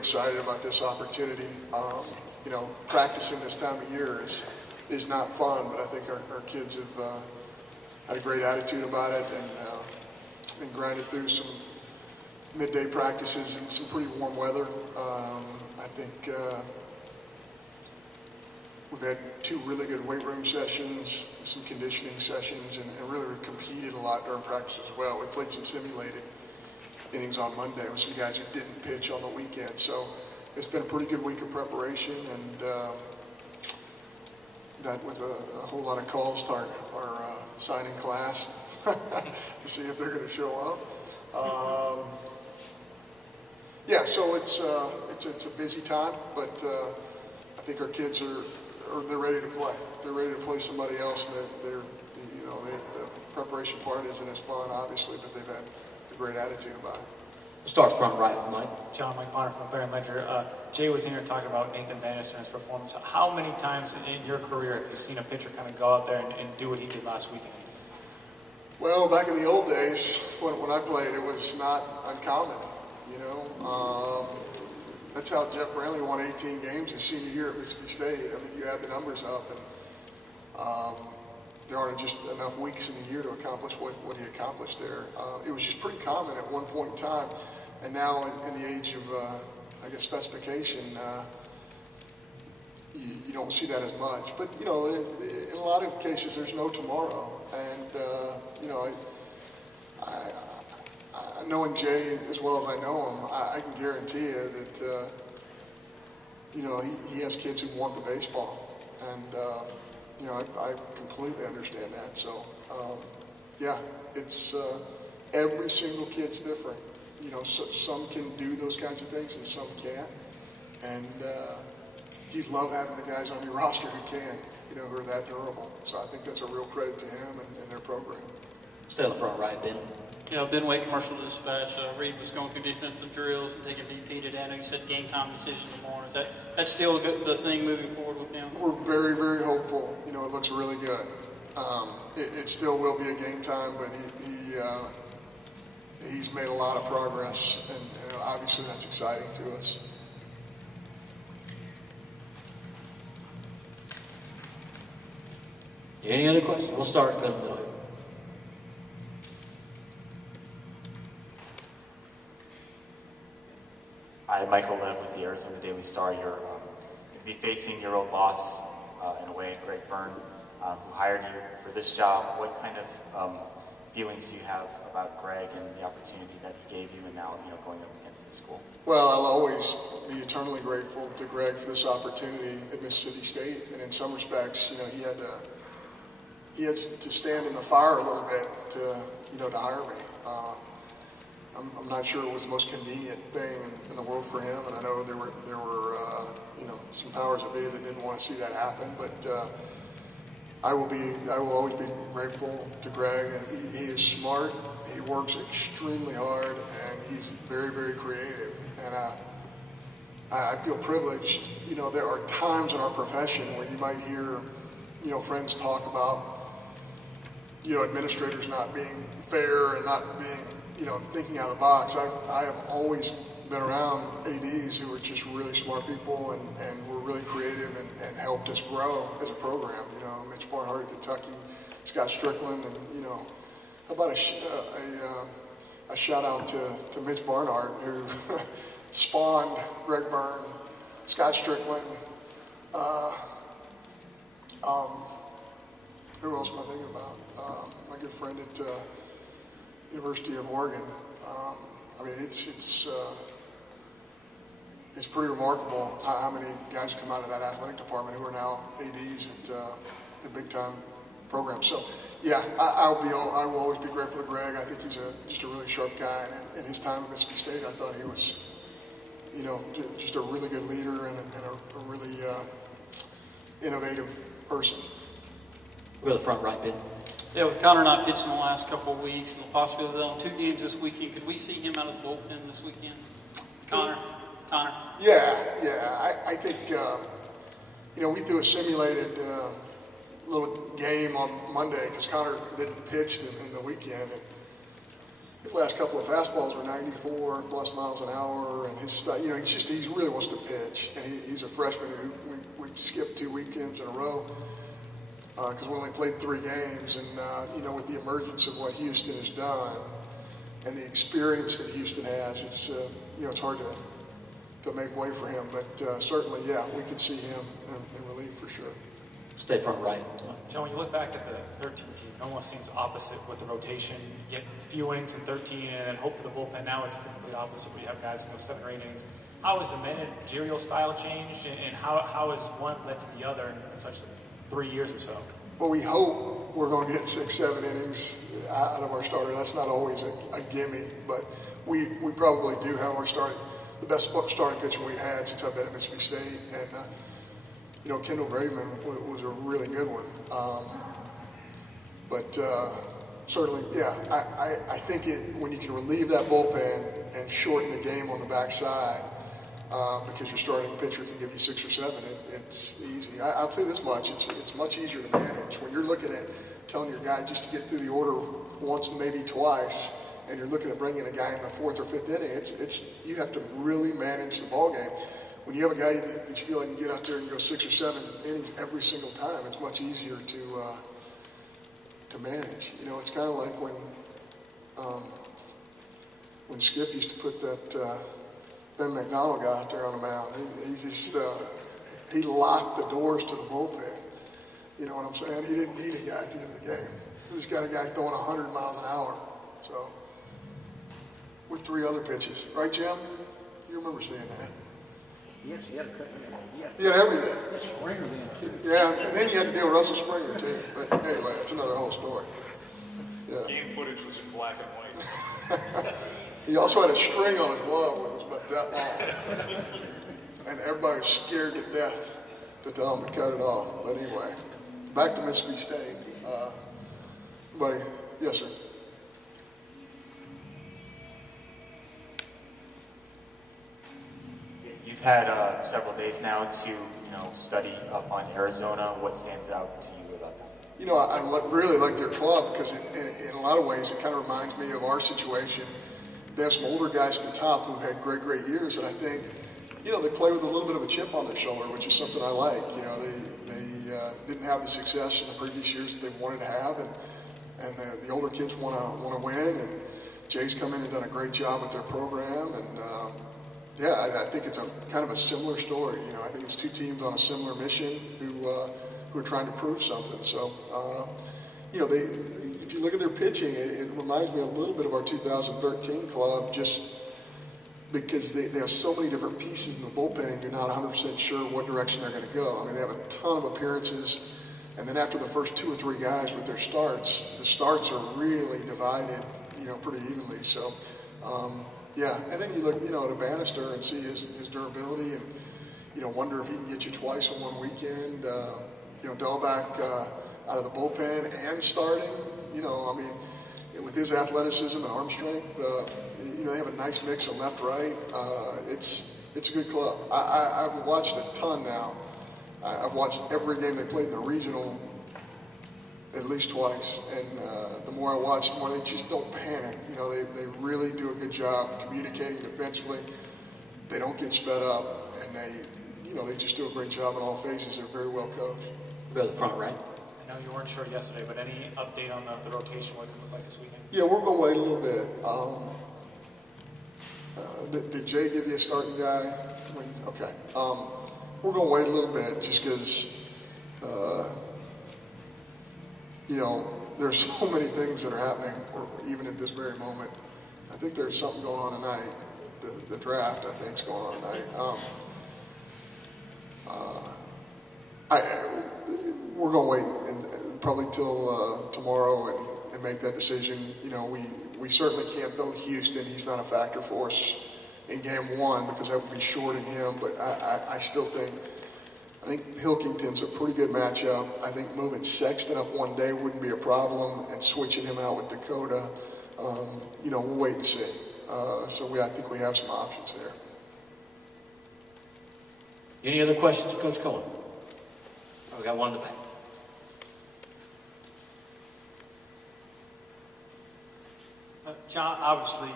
excited about this opportunity. You know, practicing this time of year is not fun, but I think our kids have had a great attitude about it and been grinded through some midday practices in some pretty warm weather. I think we've had 2 really good weight room sessions, some conditioning sessions, and really competed a lot during practice as well. We played some simulated innings on Monday with some guys who didn't pitch on the weekend. So it's been a pretty good week of preparation, and that with a whole lot of calls to our signing class to see if they're going to show up. Yeah, so it's a busy time, but I think our kids they're ready to play. They're ready to play somebody else, and the preparation part isn't as fun, obviously, but they've had a great attitude about it. Start front right with Mike. John, Mike Bonner from Clarion Ledger. Jay was in here talking about Nathan Bannister and his performance. How many times in your career have you seen a pitcher kind of go out there and do what he did last weekend? Well, back in the old days, when I played, it was not uncommon, you know. That's how Jeff Brantley won 18 games his senior year at Mississippi State. I mean, you add the numbers up, and there aren't just enough weeks in the year to accomplish what he accomplished there. It was just pretty common at one point in time, and now in the age of, I guess, specification, you don't see that as much. But, you know, in a lot of cases, there's no tomorrow. And, you know, knowing Jay as well as I know him, I can guarantee you that, you know, he has kids who want the baseball. And, you know, I completely understand that. So, yeah, it's every single kid's different. You know, some can do those kinds of things and some can't. And you'd love having the guys on your roster who can, you know, who are that durable. So I think that's a real credit to him and their program. Stay on the front right, Ben. You know, Ben Wade, Commercial Dispatch. Reed was going through defensive drills and taking BP today. I know you said game time decision tomorrow. Is that's still the thing moving forward with him? We're very, very hopeful. You know, it looks really good. It still will be a game time, but he's made a lot of progress, and obviously that's exciting to us. Any other questions? We'll start with Bill. Hi, Michael Lev with the Arizona Daily Star. You're going to be facing your old boss in a way, Greg Byrne, who hired you for this job. What kind of feelings do you have about Greg and the opportunity that he gave you, and now going up against the school? Well, I'll always be eternally grateful to Greg for this opportunity at Mississippi State, and in some respects, you know, he had to stand in the fire a little bit to hire me. I'm not sure it was the most convenient thing in the world for him, and I know there were some powers that be that didn't want to see that happen. But I will always be grateful to Greg. And he is smart. He works extremely hard, and he's very, very creative. And I feel privileged. You know, there are times in our profession where you might hear, you know, friends talk about, you know, administrators not being fair and not being, you know, thinking out of the box. I have always been around ADs who are just really smart people and were really creative and helped us grow as a program. You know, Mitch Barnhart at Kentucky, Scott Strickland, and, you know, how about a shout out to Mitch Barnhart, who spawned Greg Byrne, Scott Strickland, who else am I thinking about? My good friend at University of Oregon. I mean, it's pretty remarkable how many guys come out of that athletic department who are now ADs at big time programs. So, yeah, I will always be grateful to Greg. I think he's just a really sharp guy, and in his time at Mississippi State, I thought he was, you know, just a really good leader and a really innovative person. We're the front right, Ben. Yeah, with Connor not pitching the last couple of weeks and the possibility of on 2 games this weekend, could we see him out of the bullpen this weekend? Connor? Yeah. I think, you know, we threw a simulated little game on Monday because Connor didn't pitch in the weekend. And his last couple of fastballs were 94 plus miles an hour, and his style, you know, he really wants to pitch, and he's a freshman who we've skipped 2 weekends in a row because we only played 3 games, and you know, with the emergence of what Houston has done and the experience that Houston has, it's you know, it's hard to make way for him, but certainly, yeah, we can see him in relief for sure. Stay front right. John, when you look back at the 13 team, it almost seems opposite with the rotation. You get a few innings in 13 and then hope for the bullpen. Now it's the complete opposite where you have guys who go 7 or 8 innings. How has the managerial style changed, and how has one led to the other in such 3 years or so? Well, we hope we're going to get 6, 7 innings out of our starter. That's not always a gimme, but we probably do have the best starting pitcher we've had since I've been at Mississippi State, and you know, Kendall Braveman was a really good one. But certainly, yeah, I think when you can relieve that bullpen and shorten the game on the backside, because your starting pitcher can give you 6 or 7, it's easy. I'll tell you this much, it's much easier to manage. When you're looking at telling your guy just to get through the order once, maybe twice, and you're looking at bringing a guy in the 4th or 5th inning, you have to really manage the ball game. When you have a guy that you feel like can get out there and go 6 or 7 innings every single time, it's much easier to manage. You know, it's kind of like when Skip used to put that Ben McDonald guy out there on the mound. He locked the doors to the bullpen. You know what I'm saying? He didn't need a guy at the end of the game. He just got a guy throwing 100 miles an hour. So, with 3 other pitches, right, Jim? You remember seeing that? Yes, he had a cut. He had everything. Springer then too. Yeah, and then you had to deal with Russell Springer too. But anyway, it's another whole story. Yeah. Game footage was in black and white. He also had a string on his glove when it was about that long. And everybody was scared to death to tell him to cut it off. But anyway, back to Mississippi State. Buddy, yes, sir. You've had several days now to study up on Arizona. What stands out to you about that? You know, I really like their club because in a lot of ways it kind of reminds me of our situation. They have some older guys at the top who've had great years, and I think, you know, they play with a little bit of a chip on their shoulder, which is something I like. You know, they didn't have the success in the previous years that they wanted to have, and the older kids want to win, and Jay's come in and done a great job with their program, and yeah, I think it's a kind of a similar story. You know, I think it's 2 teams on a similar mission who are trying to prove something. So, you know, if you look at their pitching, it reminds me a little bit of our 2013 club, just because they have so many different pieces in the bullpen, and you're not 100% sure what direction they're going to go. I mean, they have a ton of appearances, and then after the first 2 or 3 guys with their starts, the starts are really divided, you know, pretty evenly. So. Yeah, and then you look, you know, at a Bannister and see his durability, and you know, wonder if he can get you twice in one weekend. You know, Delback out of the bullpen and starting. You know, I mean, with his athleticism and arm strength, you know, they have a nice mix of left, right. It's a good club. I've watched a ton now. I've watched every game they played in the regional at least twice, and the more I watch, the more they just don't panic. You know, they really do a good job communicating defensively. They don't get sped up, and they just do a great job in all phases. They're very well coached. Go to the front right. I know you weren't sure yesterday, but any update on the rotation, what it looked like this weekend? Yeah, we're going to wait a little bit. Did Jay give you a starting guy? Okay. We're going to wait a little bit just because, you know, there's so many things that are happening, even at this very moment. I think there's something going on tonight. The draft, I think, is going on tonight. We're going to wait and probably till tomorrow and make that decision. You know, we certainly can't throw Houston. He's not a factor for us in game 1 because that would be shorting him. But I still think Hilkington's a pretty good matchup. I think moving Sexton up one day wouldn't be a problem, and switching him out with Dakota. You know, we'll wait and see. So I think we have some options there. Any other questions for Coach Cohen? Oh, we got one in the back. John, obviously,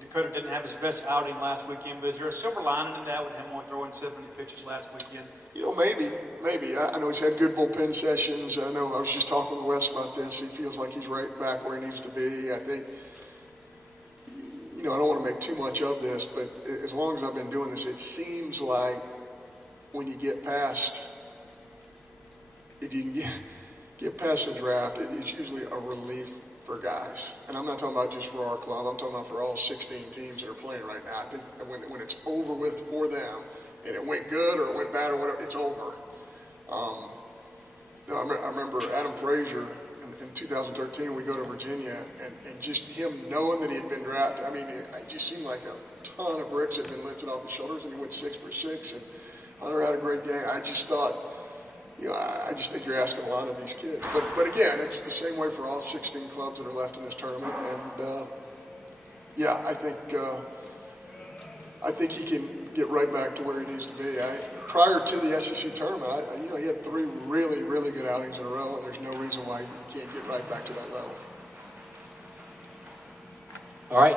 Dakota didn't have his best outing last weekend, but is there a silver lining in that with him only throwing 70 pitches last weekend? You know, maybe. I know he's had good bullpen sessions. I know I was just talking with Wes about this. He feels like he's right back where he needs to be. I think, you know, I don't want to make too much of this, but as long as I've been doing this, it seems like when you get past, if you can get past the draft, it's usually a relief for guys. And I'm not talking about just for our club. I'm talking about for all 16 teams that are playing right now. I think that when it's over with for them, and it went good or it went bad or whatever, it's over. I remember Adam Frazier in 2013, we go to Virginia, and just him knowing that he had been drafted, I mean, it just seemed like a ton of bricks had been lifted off his shoulders, and he went 6 for 6, and Hunter had a great game. I just thought, you know, I just think you're asking a lot of these kids. But again, it's the same way for all 16 clubs that are left in this tournament, and yeah, I think he can get right back to where he needs to be. Prior to the SEC tournament, you know, he had 3 really, really good outings in a row, and there's no reason why he can't get right back to that level. All right.